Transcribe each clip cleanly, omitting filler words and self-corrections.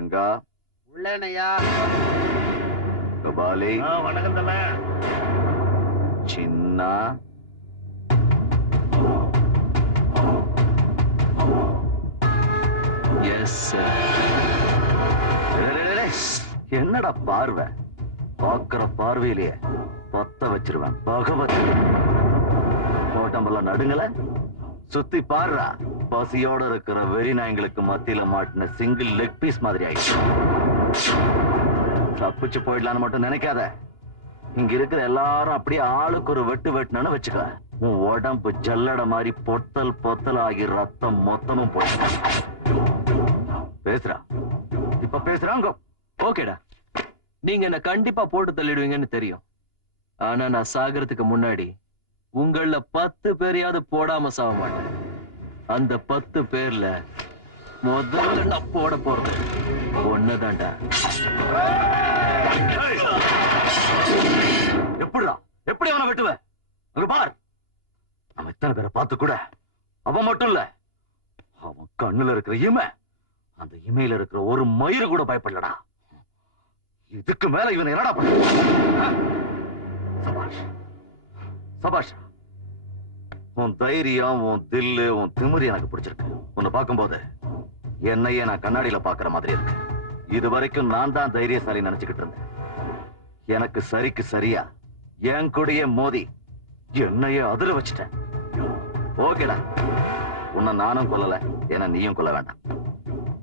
ரங்கா உள்ளேனையா. கபாலி வணக்கம் தல. சின்ன எஸ். என்னடா பார்வை? பாக்குற பார்வையிலேயே பத்த வச்சிருவேன். பகவத் ஓட்டம்பெல்லாம் நடுங்கல. சுத்தி பாடுறா. பசியோட இருக்கிற வெறி நாய்களுக்கு மத்தியில மாட்டின சிங்கிள் லெக் பீஸ் மாதிரி ஆயிடுச்சு. தப்பிச்சு போயிடலான்னு மட்டும் நினைக்காத. இங்க இருக்கிற எல்லாரும் அப்படியே ஆளுக்கு ஒரு வெட்டு வெட்டுனு வச்சுக்க. உன் உடம்பு ஜல்லட மாதிரி பொத்தல் பொத்தல் ஆகி ரத்தம் மொத்தமும் போயிடும். பேசுறா. இப்ப பேசுறாங்க. ஓகேடா, நீங்க என்ன கண்டிப்பா போட்டு தள்ளிடுவீங்கன்னு தெரியும். ஆனா நான் சாகிறதுக்கு முன்னாடி உங்கள 10 பேரையாவது போடாம சாக மாட்டேன். அந்த 10 பேர்ல முதல்ல நான் போட போறது ஒண்ணுதான்டா. எப்படிடா? எப்படி அவனை வெட்டுவேன்? அங்க பார். அவன் இத்தனை பேரை பார்த்து கூட அவன் மட்டும் இல்ல, அவன் கண்ணுல இருக்கிற இமை, அந்த இமையில இருக்கிற ஒரு மயிறு கூட பயப்படலடா. இதுக்கு மேல இவன் என்னடா பண்ண? சபாஷ் சபாஷ். உன் தைரியம், உன் தில்லு, உன் திமிரு எனக்கு பிடிச்சிருக்கு. உன்னை பார்க்கும்போது என்னையே நான் கண்ணாடியில பாக்குற மாதிரி இருக்கு. இது வரைக்கும் நான் தான் தைரியசாலி நினைச்சுக்கிட்டு இருந்தேன். எனக்கு சரிக்கு சரியா என் கூடயே மோதி என்னையே அதிர வச்சுட்டேன். ஓகேடா, உன்னை நானும் கொல்லல, ஏன்னா நீயும் கொல்ல வேண்டாம்.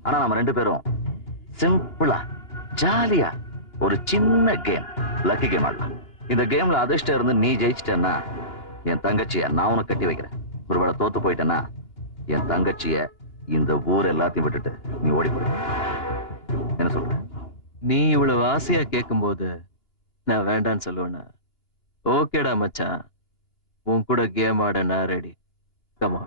ஆனா நம்ம 2 பேரும் சிம்பிளா ஜாலியா ஒரு சின்ன கேம், லக்கி கேம் ஆடலாம். இந்த கேம்ல அதிர்ஷ்டம் இருந்து நீ ஜெயிச்சிட்டேன்னா என் தங்கச்சிய நான் உனக்கு கட்டி வைக்கிறேன். ஒருவேளை தோத்து போயிட்டேன்னா என் தங்கச்சிய இந்த ஊர் எல்லாத்தையும் விட்டுட்டு நீ ஓடி போய். என்ன சொல்ற? நீ இவ்வளவு ஆசையா கேட்கும் போது நான் வேண்டான்னு சொல்லுவேனா? ஓகேடா மச்சான், உன் கூட கேம் ஆட நான் ரெடி. கமா.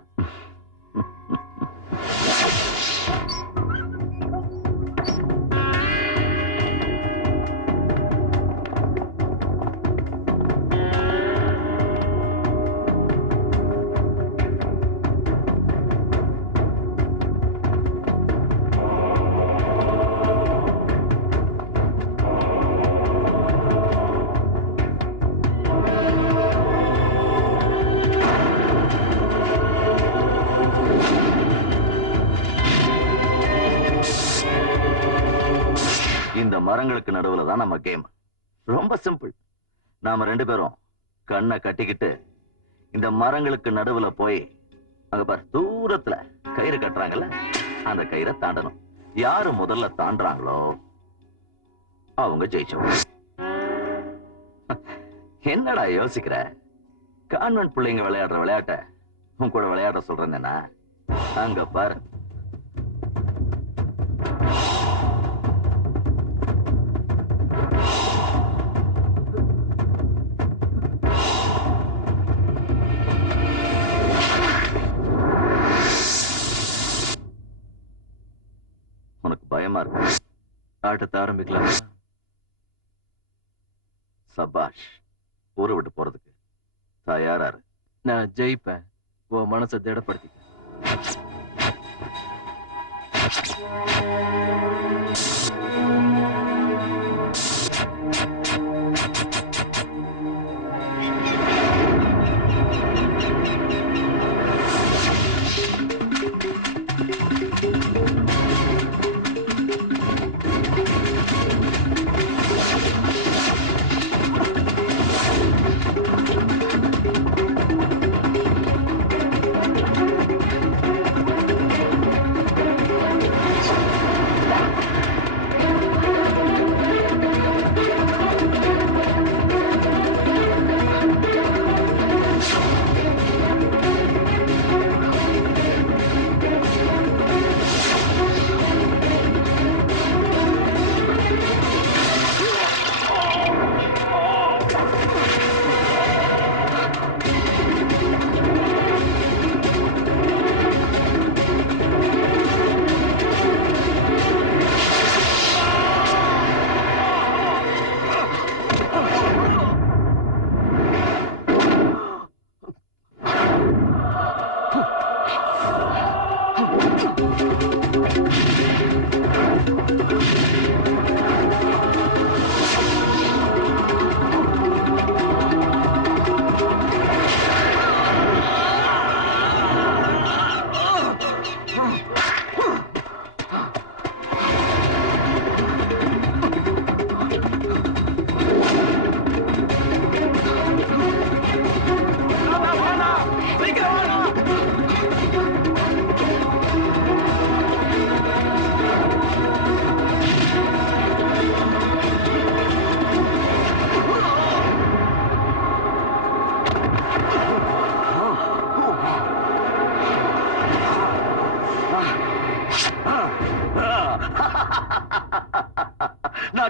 இந்த மரங்களுக்கு நடுவுல தான் நம்ம கேம். ரொம்ப சிம்பிள். நாம 2 பேரும் கண்ணை கட்டிக்கிட்டு இந்த மரங்களுக்கு நடுவுல போய் அங்க பார், தூரத்துல கயிறு கட்டுறாங்கல்ல, அந்த கயிறை தாண்டணும். யாரு முதல்ல தாண்டாங்களோ அவங்க ஜெயிச்சவங்க. என்னடா யோசிக்கிற? கான்வென்ட் பிள்ளைங்க விளையாடுற விளையாட்ட உன் கூட விளையாட சொல்றேன்னா அங்க பாரு. உனக்கு பயமா இருக்கு? ஆட்டத்தை ஆரம்பிக்கலாம். சபாஷ். ஊரை விட்டு போறதுக்கு தயாரா இரு. நான் ஜெயிப்பேன். உன் மனசை திடப்படுத்திக்க.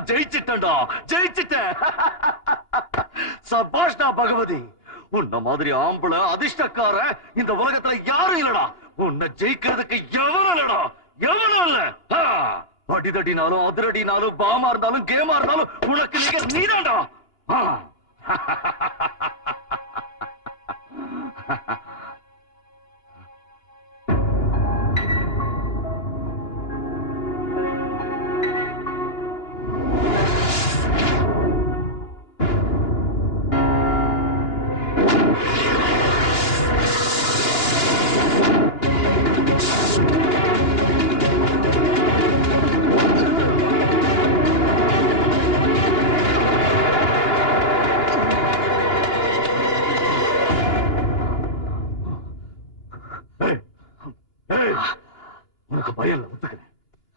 நான் ஜெயிச்சிட்டேன்டா, ஜெயிச்சிட்டேன். சபாஷ்டா பகவதி. உன்ன மாதிரி ஆம்பளை அதிர்ஷ்டக்கார இந்த உலகத்துல யாரும் இல்லடா. உன்னை ஜெயிக்கிறதுக்கு எவனும் இல்லடா, எவனும் இல்ல. அடிதடினாலும் அதிரடினாலும் பாமா இருந்தாலும் கேமா இருந்தாலும் உனக்கு நீங்க நீதான்டா. உனக்கு பயம் ஒத்துக்கிறேன்.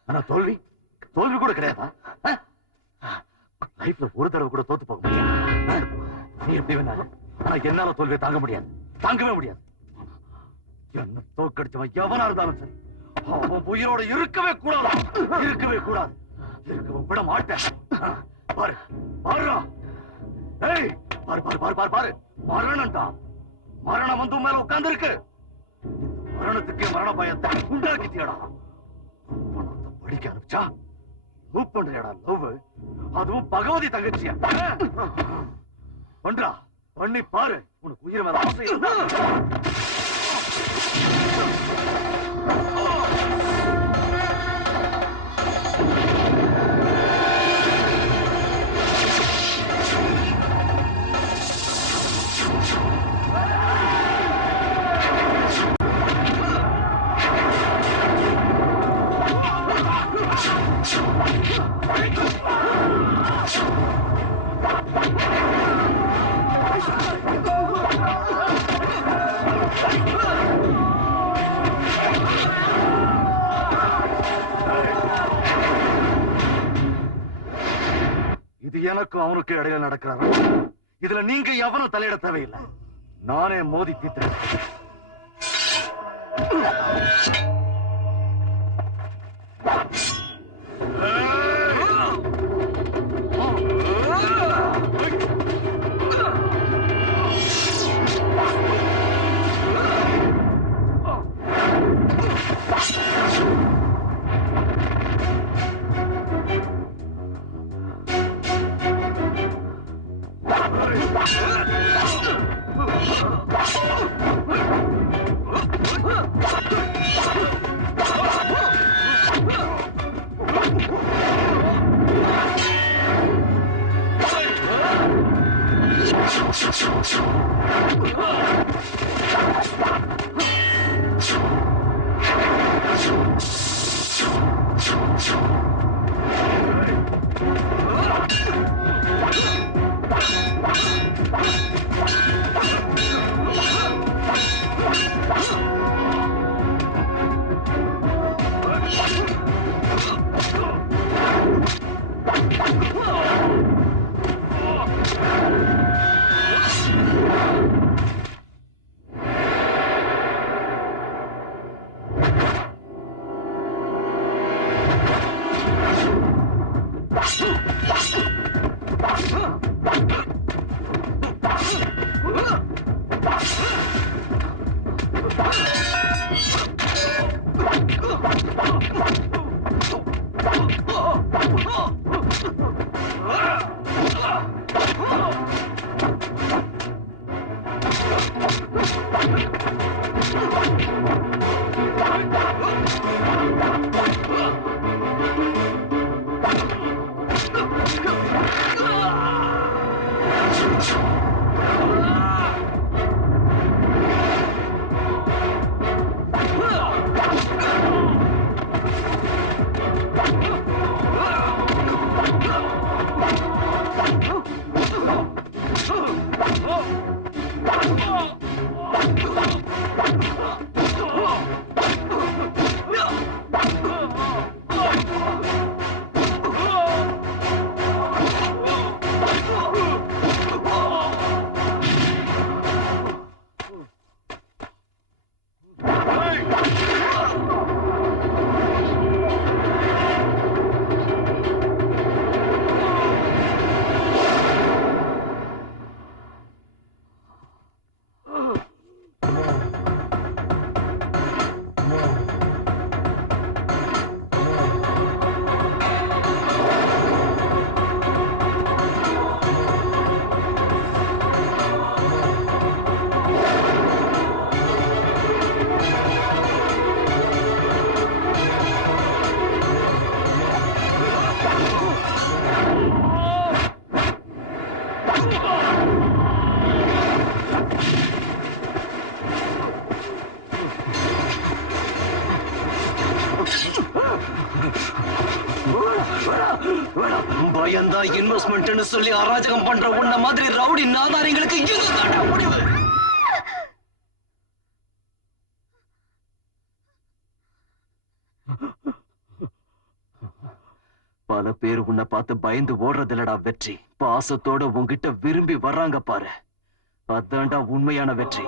ஆனா தோல்வி தோல்வி கூட கிடையாதா? லைஃப்ல ஒரு தடவை கூட தோத்து போக முடியாது. நீ எப்படி வேணாலும், ஆனா என்னால தோல்வியை தாங்க முடியாது, தாங்கவே முடியாது. என்ன தோக்கடிச்சவன் எவனா இருந்தாலும் சரி, அவன் உயிரோட இருக்கவே கூடாது, இருக்கவே கூடாது, இருக்கவும் விட மாட்டேன். பாரு பாரு, ஏய் பாரு பாரு பாரு பாரு பாரு, மரணம்டா. மரணம் வந்து உன் மேல உட்கார்ந்து இருக்கு. மரணத்துக்கே மரண பயத்தை உண்டாக்கிட்டியடா. படிக்க ஆரம்பிச்சா லவ் பண்றியடா, லவ். அதுவும் பகவதி தங்கச்சியா பண்றா. பண்ணி பாரு, உனக்கு உயிர் மேல ஆசை இருந்தா. இது எனக்கும் அவனுக்கு இடையில நடக்கிறாரு. இதுல நீங்க எவனும் தலையிட தேவையில்லை. நானே மோதி தீர்த்தேன். பயந்தா இன்வெஸ்ட்மெண்ட்னு சொல்லி அராஜகம் பண்ற உன்ன மாதிரி ரவுடி நாதாரிங்களுக்கு இதுதான் முடிவு. பல பேர் உன்னை பார்த்து பயந்து ஓடுறதில்லடா வெற்றி. பாசத்தோட உன்கிட்ட விரும்பி வர்றாங்க பாரு, அதான்டா உண்மையான வெற்றி.